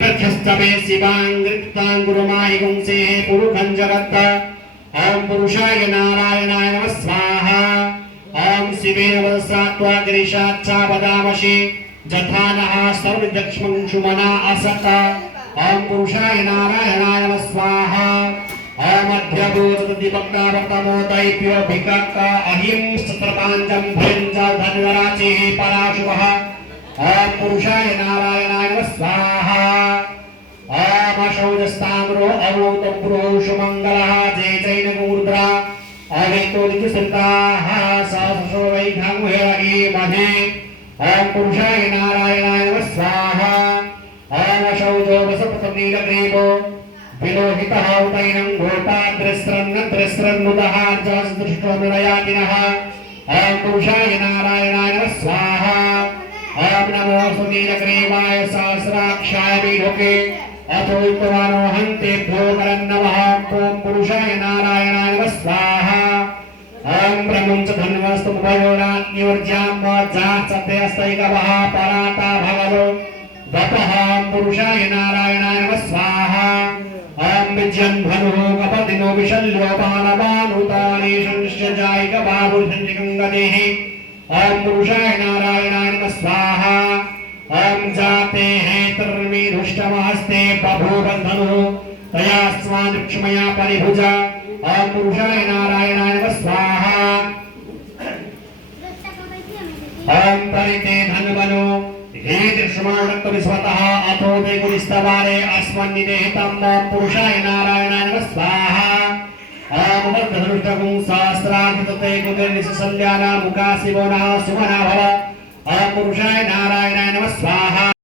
तथस्तमे शिवांगृतां गुरुमायि गुंसे पुरुखं जगत् ओम पुरुषाय नारायणाय नमः स्वाहा ओम शिवेन वदस्त्वा गिरीशाच्छा वदामसि जथा नः सर्वदक्षमंशुमना असत ओम पुरुषाय नारायणाय नमः स्वाहा ओम अध्यभूतदिवक्तावर्तमोदैप्यो भिकक अहिं सत्रपाञ्चं भयञ्च धन्वराचिः पराशुभः ओम पुरुषाय नारायणाय नमः स्वाहा ओम शौजस्ताम्रो अवोतप्रो सुमंगलः जय जैन गौरुद्रा अवेतोदितसंताः सहस्रो वैघांहेरहि महे ओम पुरुषाय नारायणाय नमः स्वाहा ओम शौजो वसपतनीलग्रीवो विलोहितः उतैनं गोपाद्रस्रन्नद्रस्रन्नुदः जसदृष्टोनुरयातिनः ओम पुरुषाय नारायणाय नमः स्वाहा ओम नमो सुनीलग्रीवाय सहस्राक्षाय विलोके अथो इत्वानो हन्ते भोगरन्नमः ओम पुरुषाय नारायणाय नमः स्वाहा ओम ब्रह्मं च धन्वस्तु उभयोराज्ञोर्जां जातस्तैकवः पराता भगवो वपः पुरुषाय नारायणाय नमः स्वाहा ओम विजयन्धनुः कपतिनो विशल्यो बाणवानुतानि संश्चजायिकबाहुर्षञ्जिगङ्गदेः ओम पुरुषाय नारायणाय नमः स्वाहा ओम जाते हैं तर्मीरुष्टमहस्ते बभूवन्धनुः तया स्वादृक्षमया परिभुजा ओम पुरुषाय नारायणाय नमः स्वाहा ओम परिते धन्वनो हे दृश्यमाणत्वविस्वतः अथो ते गुरिस्तवारे अस्मन्निदेहितं ओम पुरुषाय नारायणाय नमः स्वाहा ओम वर्धधनुष्टगुं सहस्राकृतते कुतिर्निसंज्ञाना मुखासिवोनः सुमना भव ओम पुरुषाय नारायणाय नमः स्वाहा।